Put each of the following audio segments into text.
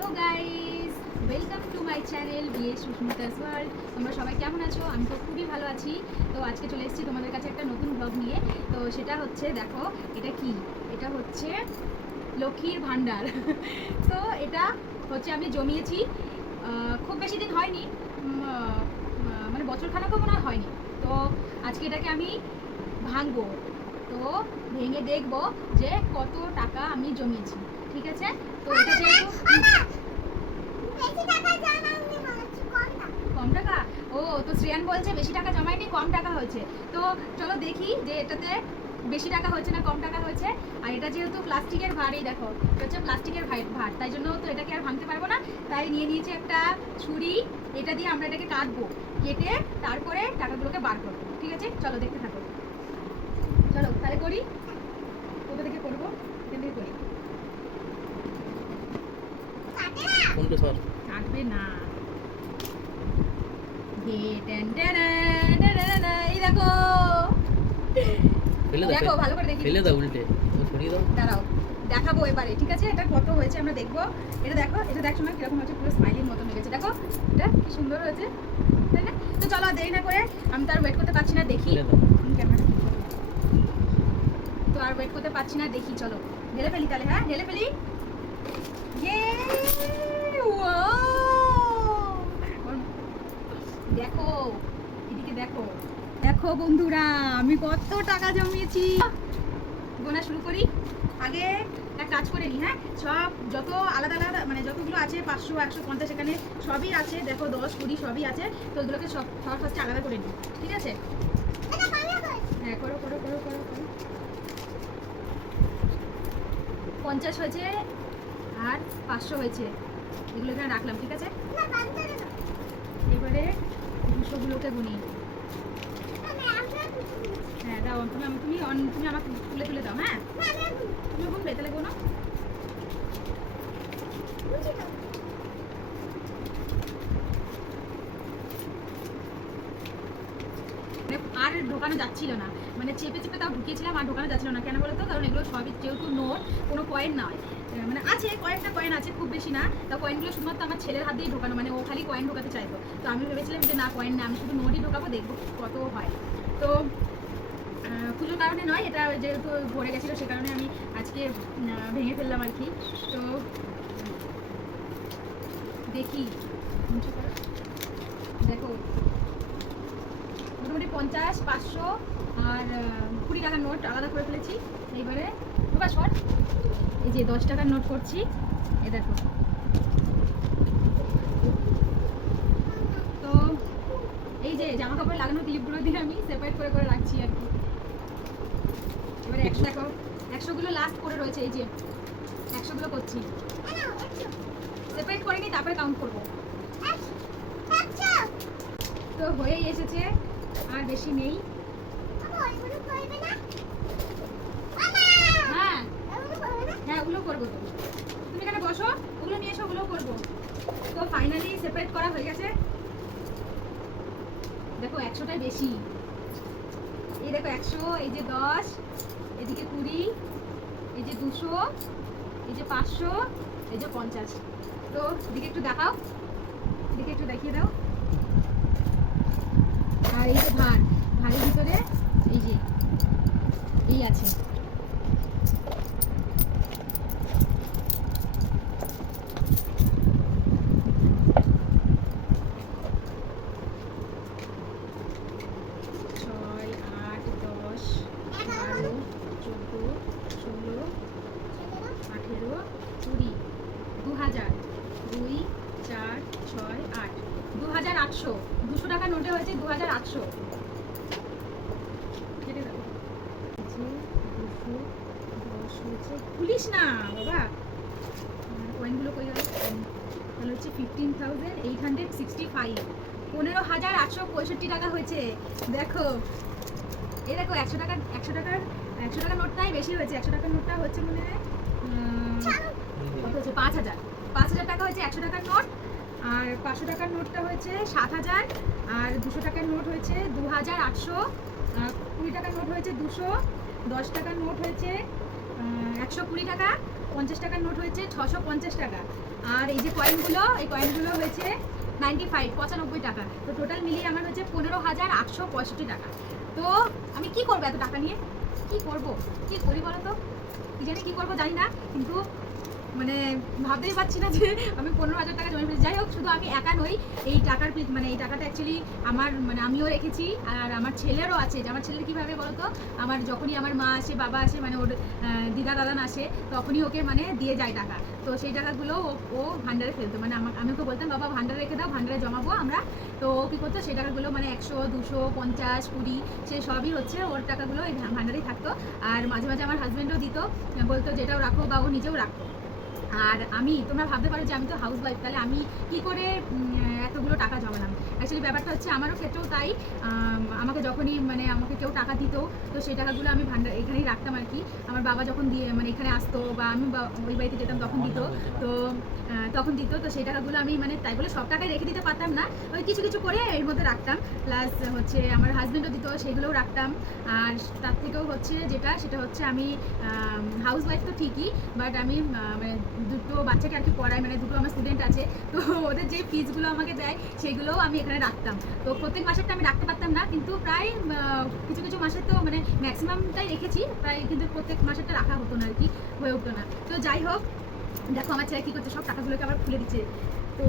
Hello guys, welcome to my channel BA Susmita's world. তোমরা সবাই কেমন আছো? আমি তো খুবই ভালো আছি। তো আজকে চলে এসেছি তোমাদের কাছে একটা নতুন ব্লগ নিয়ে। তো সেটা হচ্ছে, দেখো এটা কি, এটা হচ্ছে লক্ষ্মীর ভাণ্ডার। তো এটা হচ্ছে আমি জমিয়েছি, খুব বেশি দিন হয়নি, মানে বছর খানেকও মনে হয়নি। তো আজকে এটাকে আমি ভাঙবো, তো ভেঙে দেখবো যে কত টাকা আমি জমিয়েছি। ঠিক আছে? তো এটা যেহেতু কম টাকা, ও তো শ্রেয়ান বলছে বেশি টাকা জমায়নি, কম টাকা হয়েছে। তো চলো দেখি যে এটাতে বেশি টাকা হয়েছে না কম টাকা হয়েছে। আর এটা যেহেতু প্লাস্টিকের ভার, এই দেখো এটা হচ্ছে প্লাস্টিকের ভার, তাই জন্য তো এটাকে আর ভাঙতে পারবো না। তাই নিয়ে নিয়েছি একটা ছুরি, এটা দিয়ে আমরা এটাকে কাটবো, কেটে তারপরে টাকাগুলোকে বার করবো। ঠিক আছে, চলো দেখতে থাকো। চলো তাহলে করি, কোথা থেকে করবো, এখান থেকে করি। কাটবে না, এই দেখো, দেখো ভালো করে দেখি, ফেলে দাও, উল্টে সরিয়ে দাও। দাঁড়াও দেখাবো এবারে। ঠিক আছে, এটা কত হয়েছে আমরা দেখবো। এটা দেখো, এটা দেখো না কিরকম হচ্ছে, পুরো স্মাইলির মতন হয়ে গেছে। দেখো এটা কি সুন্দর হয়েছে, তাই না? তো চলো দেরি না করে, আমি তো আর ওয়েট করতে পারছি না, দেখি ক্যামেরাটা ঠিক করো। তো আর ওয়েট করতে পারছি না, দেখি চলো ঢেলে ফেলি তাহলে। হ্যাঁ ঢেলে ফেলি। দেখো এদিকে, দেখো দেখো বন্ধুরা, আমি কত টাকা জমিয়েছি। গোনা শুরু করি। আগে এক কাজ করে নি, হ্যাঁ সব যত আলাদা আলাদা মানে যতগুলো আছে 500 150 এখানে সবই আছে, দেখো 10 20 সবই আছে। তো ওগুলোকে সব ফার্স্টে আলাদা করে নিই। ঠিক আছে, হ্যাঁ করো করো করো করো করো। 50 হয়েছে আর 500 হয়েছে, এগুলো এখানে রাখলাম। ঠিক আছে, এবারে 200গুলোকে গুনি। হ্যাঁ দাও, তুমি আমাকে তুলে তুলে দাও। হ্যাঁ তুমি গুনবে তাহলে গোনো। আর ঢোকানো যাচ্ছিল না, মানে চেপে চেপে তাও ঢুকিয়েছিলাম, আর ঢোকানো যাচ্ছিল না। কেন বলো তো? কারণ এগুলো সবই যেহেতু নোট, কোনো কয়েন নয়, মানে আছে কয়েকটা কয়েন আছে, খুব বেশি না। তা কয়েনগুলো শুধুমাত্র আমার ছেলের হাত দিয়ে ঢোকানো, মানে ও খালি কয়েন ঢোকাতে চাইতো। তো আমি ভেবেছিলাম যে না, কয়েন না, আমি শুধু নোটই ঢোকাবো, দেখবো কত হয়। তো পুজোর কারণে নয়, এটা যেহেতু ভরে গেছিলো সে কারণে আমি আজকে ভেঙে ফেললাম আর কি। তো দেখি, দেখো মোটামুটি 50 500 আর 20 টাকার নোট আলাদা করে ফেলেছি। এইবারে শর্ট, এই যে 10 টাকার নোট করছি, এ দেখো। তো এই যে জামা কাপড় লাগানো ক্লিপগুলো দিয়ে আমি সেপারেট করে করে রাখছি আর কি। এবারে 100 দেখো, 100গুলো লাস্ট করে রয়েছে, এই যে 100গুলো করছি, সেপারেট করে নিই তারপরে কাউন্ট করবো। তো হয়েই এসেছে, আর বেশি নেই। হ্যাঁ হ্যাঁ ওগুলো করবো। তো তুমি এখানে বসো, ওগুলো নিয়ে এসো, ওগুলো করবো। তো ফাইনালি সেপারেট করা হয়ে গেছে। দেখো 100টাই বেশি, এই দেখো 100, এই যে 10, এদিকে 20, এই যে 200, এই যে 500, এই যে 50। তো এদিকে একটু দেখাও, এদিকে একটু দেখিয়ে দাও। আর এই যে ভারের ভিতরে এই যে এই আছে, $2,800 200 টাকা নোটে হয়েছে 2800। কেটে দাও, 210 হয়েছে, খুলিস না বাবা, কয়েনগুলো কই গেল? তাহলে হচ্ছে 15,865, 15,865 টাকা হয়েছে। দেখো এই দেখো 100 টাকার 100 টাকার নোটটাই বেশি হয়েছে। 100 টাকার নোটটা হচ্ছে মনে হয় কত হচ্ছে, 5,000 টাকা হয়েছে 100 টাকার নোট। আর 500 টাকার নোটটা হয়েছে 7,000, আর 200 টাকার নোট হয়েছে 2,800, 20 টাকার নোট হয়েছে 200, 10 টাকার নোট হয়েছে 120 টাকা, 50 টাকার নোট হয়েছে 650 টাকা, আর এই যে কয়েনগুলো, এই কয়েনগুলো হয়েছে 95 টাকা। তো টোটাল মিলিয়ে আমার হচ্ছে 15,865 টাকা। তো আমি কি করবো এত টাকা নিয়ে? কি করব, কি করি বলো তো? কি জানি কি করবো জানি না, কিন্তু মানে ভাবতেই পারছি না যে আমি 15,000 টাকা জমা ফেলেছি। যাই হোক, শুধু আমি একা নই, এই টাকার মানে এই টাকাটা অ্যাকচুয়ালি আমার মানে আমিও রেখেছি, আর আমার ছেলেরও আছে। যে আমার ছেলের কীভাবে বলো তো, আমার যখনই আমার মা আসে, বাবা আসে, মানে ওর দিদা দাদান আসে, তখনই ওকে মানে দিয়ে যায় টাকা। তো সেই টাকাগুলো ও ভান্ডারে ফেলতো, মানে আমি ওকে বলতাম বাবা ভান্ডারে রেখে দাও, ভান্ডারে জমাবো আমরা। তো ও কী করতো, সেই টাকাগুলো মানে 100, 200, 50, 20 সে সবই হচ্ছে ওর টাকাগুলো এই ভান্ডারেই থাকতো। আর মাঝে মাঝে আমার হাজব্যান্ডও দিত, বলতো যেটাও রাখো, বা ও নিজেও রাখতো। আর আমি, তোমরা ভাবতে পারো যে আমি তো হাউস ওয়াইফ, তাহলে আমি কি করে এতগুলো টাকা জমালাম? অ্যাকচুয়ালি ব্যাপারটা হচ্ছে আমারও ক্ষেত্রেও তাই। আমাকে যখনই মানে আমাকে কেউ টাকা দিত, তো সেই টাকাগুলো আমি ভান্ডার এখানেই রাখতাম আর কি। আমার বাবা যখন দিয়ে মানে এখানে আসতো, বা আমি ওই বাড়িতে যেতাম তখন দিত। তো তখন দিত, তো সেই টাকাগুলো আমি মানে তাই বলে সব টাকায় রেখে দিতে পারতাম না, ওই কিছু কিছু করে এর মধ্যে রাখতাম। প্লাস হচ্ছে আমার হাজব্যান্ডও দিত, সেগুলোও রাখতাম। আর তার থেকেও হচ্ছে সেটা হচ্ছে আমি হাউস ওয়াইফ তো ঠিকই, বাট আমি মানে দুটো বাচ্চাকে আর কি পড়াই, মানে দুটো আমার স্টুডেন্ট আছে। তো ওদের যে ফিজগুলো আমাকে দেয়, সেগুলোও আমি এখানে রাখতাম। তো প্রত্যেক মাসেরটা আমি রাখতে পারতাম না, কিন্তু প্রায় কিছু কিছু মাসের তো মানে ম্যাক্সিমামটাই রেখেছি প্রায়, কিন্তু প্রত্যেক মাসেরটা রাখা হতো না আর কি, হয়ে উঠতো না। তো যাই হোক, দেখো আমার ছেলে কী করছে, সব টাকাগুলোকে আবার খুলে দিচ্ছে। তো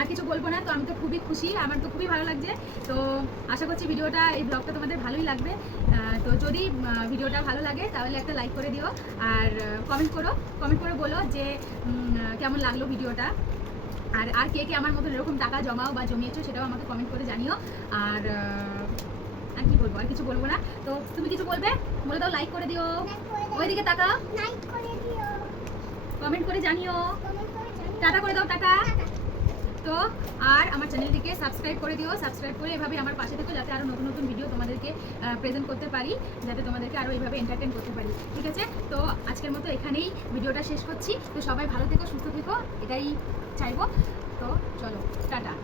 আর কিছু বলবো না, তো আমি তো খুবই খুশি, আমার তো খুবই ভালো লাগছে। তো আশা করছি ভিডিওটা, এই ব্লগটা তোমাদের ভালোই লাগবে। তো যদি ভিডিওটা ভালো লাগে তাহলে একটা লাইক করে দিও, আর কমেন্ট করে বলো যে কেমন লাগলো ভিডিওটা। আর কে কে আমার মতন এরকম টাকা জমাও বা জমিয়েছো, সেটাও আমাকে কমেন্ট করে জানিও। আর আর কি বলবো, আর কিছু বলবো না। তো তুমি কিছু বলবে, বলে দাও, লাইক করে দিও, ওইদিকে তাকাও, কমেন্ট করে জানিও, টাটা করে দাও, টাটা। তো আর আমার চ্যানেলটিকে সাবস্ক্রাইব করে দিও, সাবস্ক্রাইব করে এভাবে আমার পাশে থেকো, যাতে আরও নতুন নতুন ভিডিও তোমাদেরকে প্রেজেন্ট করতে পারি, যাতে তোমাদেরকে আরও এইভাবে এন্টারটেন করতে পারি। ঠিক আছে, তো আজকের মতো এখানেই ভিডিওটা শেষ করছি। তো সবাই ভালো থেকো, সুস্থ থেকো, এটাই চাইবো। তো চলো, টাটা।